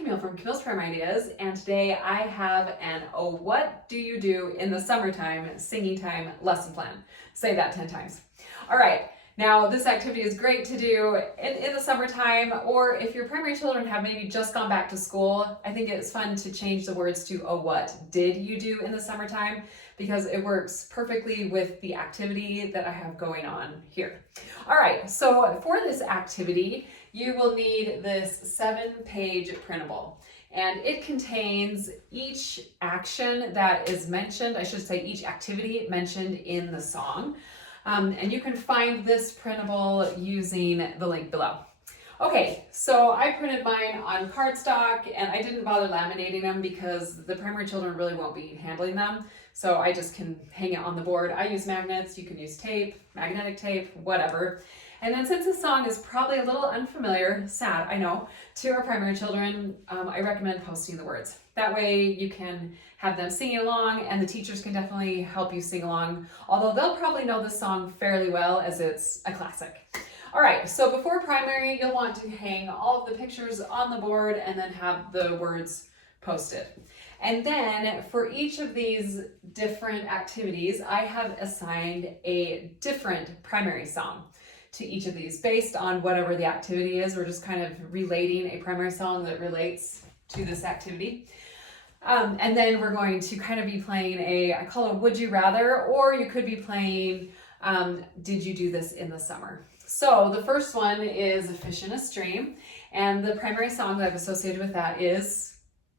Camille from Camille's Prime Ideas, and today I have an "Oh, what do you do in the summertime" singing time lesson plan. Say that 10 times. All right, now this activity is great to do in the summertime, or if your primary children have maybe just gone back to school. I think it's fun to change the words to "Oh, what did you do in the summertime?" because it works perfectly with the activity that I have going on here. All right, so for this activity, you will need this 7-page printable, and it contains each action that is mentioned, I should say each activity mentioned in the song. And you can find this printable using the link below. Okay, so I printed mine on cardstock, and I didn't bother laminating them because the primary children really won't be handling them. So I just can hang it on the board. I use magnets, you can use tape, magnetic tape, whatever. And then since this song is probably a little unfamiliar, sad, I know, to our primary children, I recommend posting the words. That way you can have them singing along, and the teachers can definitely help you sing along, although they'll probably know this song fairly well as it's a classic. All right, so before primary, you'll want to hang all of the pictures on the board and then have the words posted. And then for each of these different activities, I have assigned a different primary song to each of these based on whatever the activity is. We're just kind of relating a primary song that relates to this activity. And then we're going to kind of be playing I call it Would You Rather, or you could be playing Did You Do This in the Summer? So the first one is A Fish in a Stream, and the primary song that I've associated with that is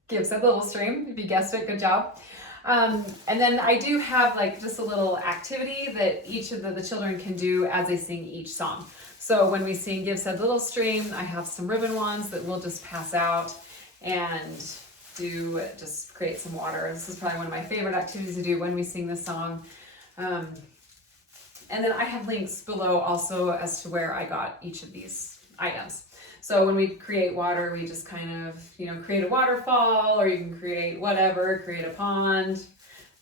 Give Said Little Stream. If you guessed it, good job. And then I do have like just a little activity that each of the children can do as they sing each song. So when we sing Give Said Little Stream, I have some ribbon wands that we'll just pass out and just create some water. This is probably one of my favorite activities to do when we sing this song. And then I have links below also as to where I got each of these items. So when we create water, we just kind of, create a waterfall, or you can create whatever, create a pond,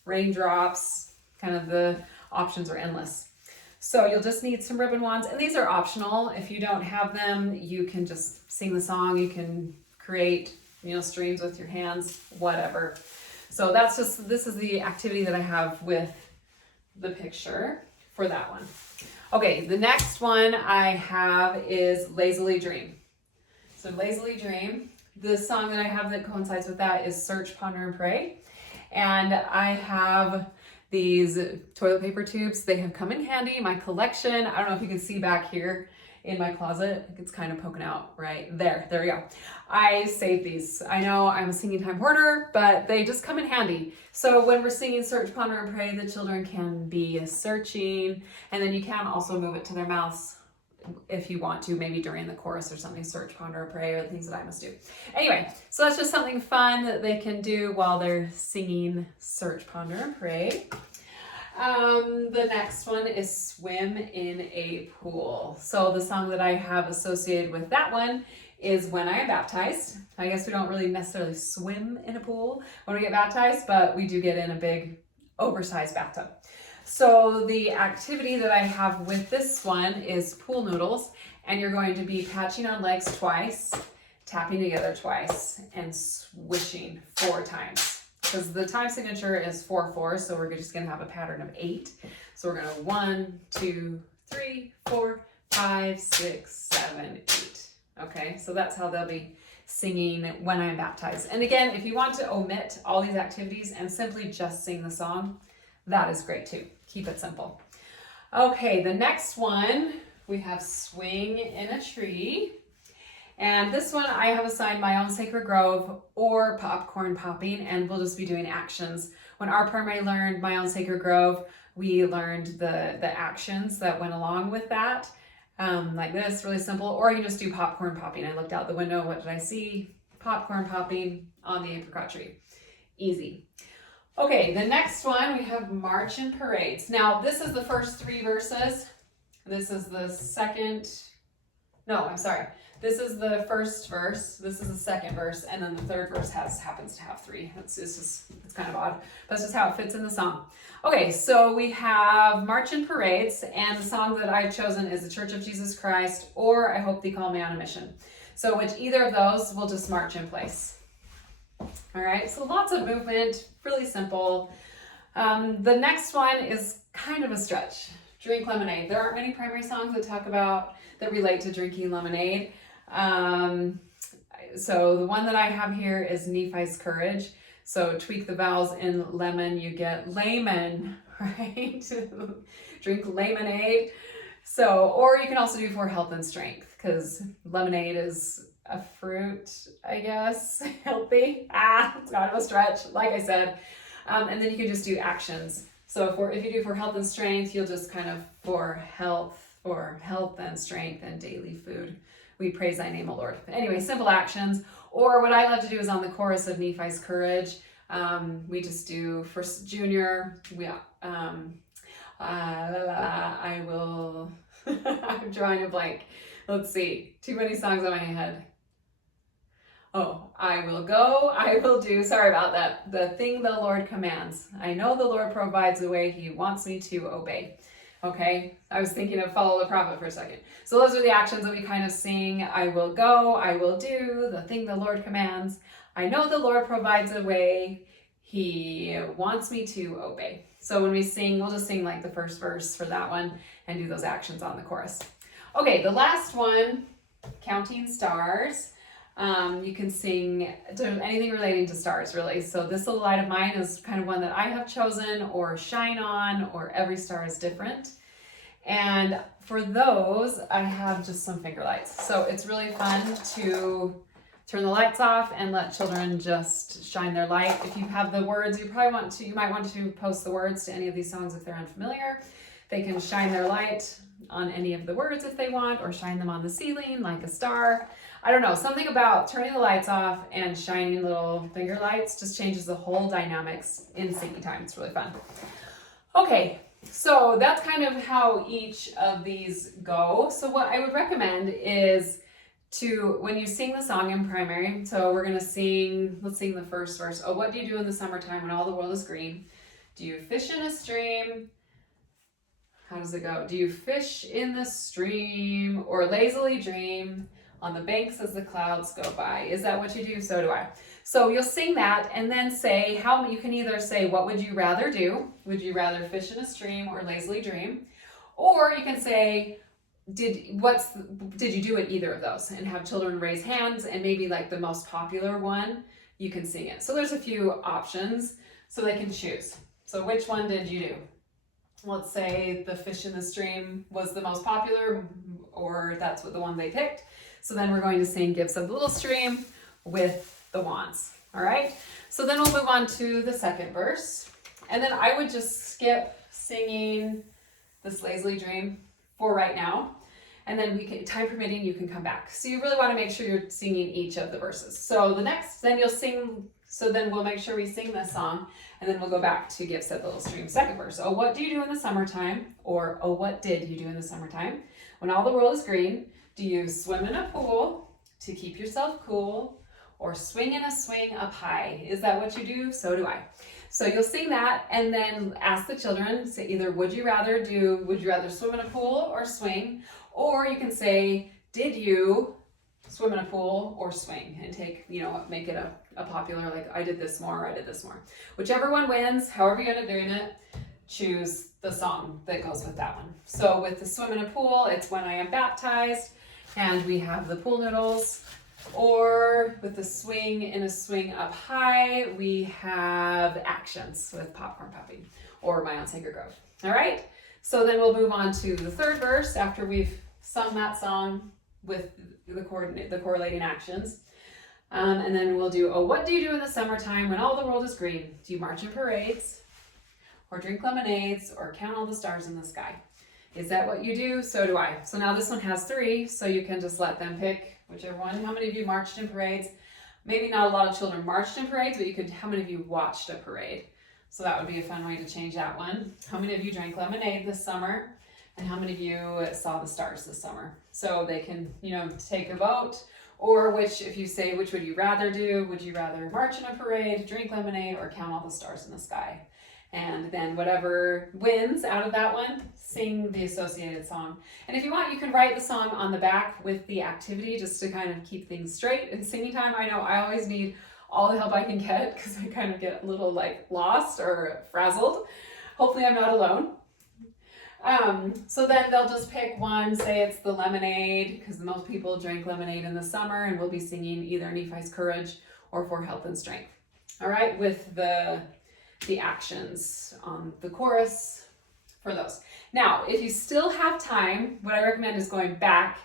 raindrops, kind of the options are endless. So you'll just need some ribbon wands, and these are optional. If you don't have them, you can just sing the song. You can create, streams with your hands, whatever. So this is the activity that I have with the picture for that one. Okay, the next one I have is Lazily Dream. So Lazily Dream, the song that I have that coincides with that is Search, Ponder, and Pray. And I have these toilet paper tubes. They have come in handy, my collection. I don't know if you can see back here in my closet. It's kind of poking out right there. There we go. I saved these. I know I'm a singing time hoarder, but they just come in handy. So when we're singing Search, Ponder, and Pray, the children can be searching, and then you can also move it to their mouths if you want to, maybe during the chorus or something, Search, Ponder, and Pray, or the things that I must do. Anyway, so that's just something fun that they can do while they're singing Search, Ponder, and Pray. The next one is Swim in a Pool. So the song that I have associated with that one is When I Am Baptized. I guess we don't really necessarily swim in a pool when we get baptized, but we do get in a big oversized bathtub. So the activity that I have with this one is pool noodles, and you're going to be patching on legs twice, tapping together twice, and swishing 4 times. Because the time signature is 4/4, so we're just going to have a pattern of 8. So we're going to 1, 2, 3, 4, 5, 6, 7, 8. Okay, so that's how they'll be singing When I Am Baptized. And again, if you want to omit all these activities and simply just sing the song, that is great too. Keep it simple. Okay, the next one, we have Swing in a Tree. And this one I have assigned My Own Sacred Grove or Popcorn Popping, and we'll just be doing actions. When our primary learned My Own Sacred Grove, we learned the actions that went along with that. Like this, really simple. Or you can just do popcorn popping. I looked out the window, what did I see? Popcorn popping on the apricot tree. Easy. Okay, the next one we have March and Parades. Now this is the first 3 verses. This is the This is the first verse, this is the second verse, and then the third verse happens to have 3. It's kind of odd, but it's just how it fits in the song. Okay, so we have March and Parades, and the song that I've chosen is The Church of Jesus Christ, or I Hope They Call Me on a Mission. So which either of those will just march in place. All right, so lots of movement, really simple. The next one is kind of a stretch. Drink lemonade. There aren't many primary songs that relate to drinking lemonade. So the one that I have here is Nephi's Courage. So tweak the vowels in lemon, you get layman, right? Drink lemonade. So, or you can also do for health and strength, because lemonade is a fruit, I guess, healthy. It's kind of a stretch, like I said. And then you can just do actions. So if you do for health and strength, you'll just kind of for health and strength and daily food. We praise thy name, O Lord. Anyway, simple actions. Or what I love to do is on the chorus of Nephi's Courage. We just do for junior. I will. I'm drawing a blank. Let's see. Too many songs on my head. Oh, I will go, I will do. Sorry about that. The thing the Lord commands. I know the Lord provides the way he wants me to obey. Okay, I was thinking of follow the prophet for a second. So those are the actions that we kind of sing. I will go, I will do, the thing the Lord commands. I know the Lord provides a way he wants me to obey. So when we sing, we'll just sing like the first verse for that one and do those actions on the chorus. Okay, the last one, Counting Stars. You can sing anything relating to stars, really. So This Little Light of Mine is kind of one that I have chosen, or Shine On, or Every Star is Different. And for those, I have just some finger lights. So it's really fun to turn the lights off and let children just shine their light. If you have the words, you might want to post the words to any of these songs if they're unfamiliar. They can shine their light on any of the words if they want, or shine them on the ceiling like a star. I don't know, something about turning the lights off and shining little finger lights just changes the whole dynamics in singing time. It's really fun. Okay, so that's kind of how each of these go. So what I would recommend is when you sing the song in primary, so we're gonna let's sing the first verse. Oh, what do you do in the summertime when all the world is green? Do you fish in a stream? How does it go? Do you fish in the stream or lazily dream on the banks as the clouds go by? Is that what you do? So do I. So you'll sing that and then say you can either say, what would you rather do? Would you rather fish in a stream or lazily dream? Or you can say, did you do it either of those? And have children raise hands, and maybe like the most popular one, you can sing it. So there's a few options so they can choose. So which one did you do? Let's say the fish in the stream was the most popular, or that's the one they picked. So then we're going to sing Gifts of the Little Stream with the wands. All right. So then we'll move on to the second verse. And then I would just skip singing this Lazily Dream for right now. And then time permitting, you can come back. So you really want to make sure you're singing each of the verses. So then we'll make sure we sing this song, and then we'll go back to Gifts at the Little Stream, second verse. Oh, what do you do in the summertime? Or, oh, what did you do in the summertime? When all the world is green, do you swim in a pool to keep yourself cool? Or swing in a swing up high? Is that what you do? So do I. So you'll sing that and then ask the children, say either would you rather swim in a pool or swing? Or you can say, did you swim in a pool or swing? And make it a popular, like I did this more, or I did this more. Whichever one wins, however you're doing it, choose the song that goes with that one. So with the swim in a pool, it's When I Am Baptized, and we have the pool noodles. Or with the swing in a swing up high, we have Actions with Popcorn Popping, or My Own Sacred Grove. All right, so then we'll move on to the third verse after we've sung that song with the correlating actions. And then we'll do, oh, what do you do in the summertime when all the world is green? Do you march in parades, or drink lemonades, or count all the stars in the sky? Is that what you do? So do I. So now this one has 3, so you can just let them pick whichever one. How many of you marched in parades? Maybe not a lot of children marched in parades, but how many of you watched a parade? So that would be a fun way to change that one. How many of you drank lemonade this summer? And how many of you saw the stars this summer? So they can, take a vote. Or if you say, which would you rather do? Would you rather march in a parade, drink lemonade, or count all the stars in the sky? And then whatever wins out of that one, sing the associated song. And if you want, you can write the song on the back with the activity just to kind of keep things straight. In singing time, I know I always need all the help I can get because I kind of get a little like lost or frazzled. Hopefully I'm not alone. So then they'll just pick one, say it's the lemonade, because most people drink lemonade in the summer, and we'll be singing either Nephi's Courage or For Health and Strength. All right, with the actions on the chorus for those. Now, if you still have time, what I recommend is going back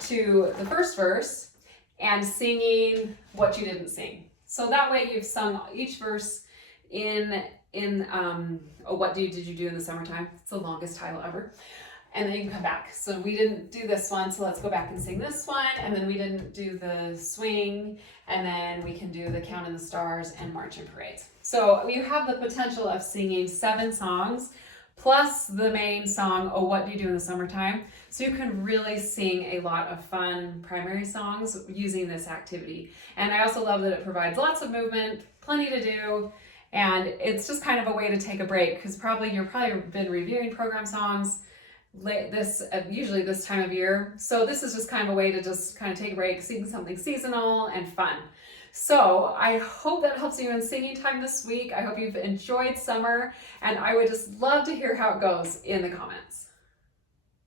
to the first verse and singing what you didn't sing. So that way you've sung each verse in what did you do in the summertime? It's the longest title ever. And then you can come back. So we didn't do this one, so let's go back and sing this one. And then we didn't do the swing, and then we can do the Count in the Stars and March and Parades. So you have the potential of singing 7 songs plus the main song, Oh, What Do You Do in the Summertime? So you can really sing a lot of fun primary songs using this activity. And I also love that it provides lots of movement, plenty to do, and it's just kind of a way to take a break, because you've probably been reviewing program songs usually this time of year. So this is just kind of a way to just kind of take a break, sing something seasonal and fun. So I hope that helps you in singing time this week. I hope you've enjoyed summer, and I would just love to hear how it goes in the comments.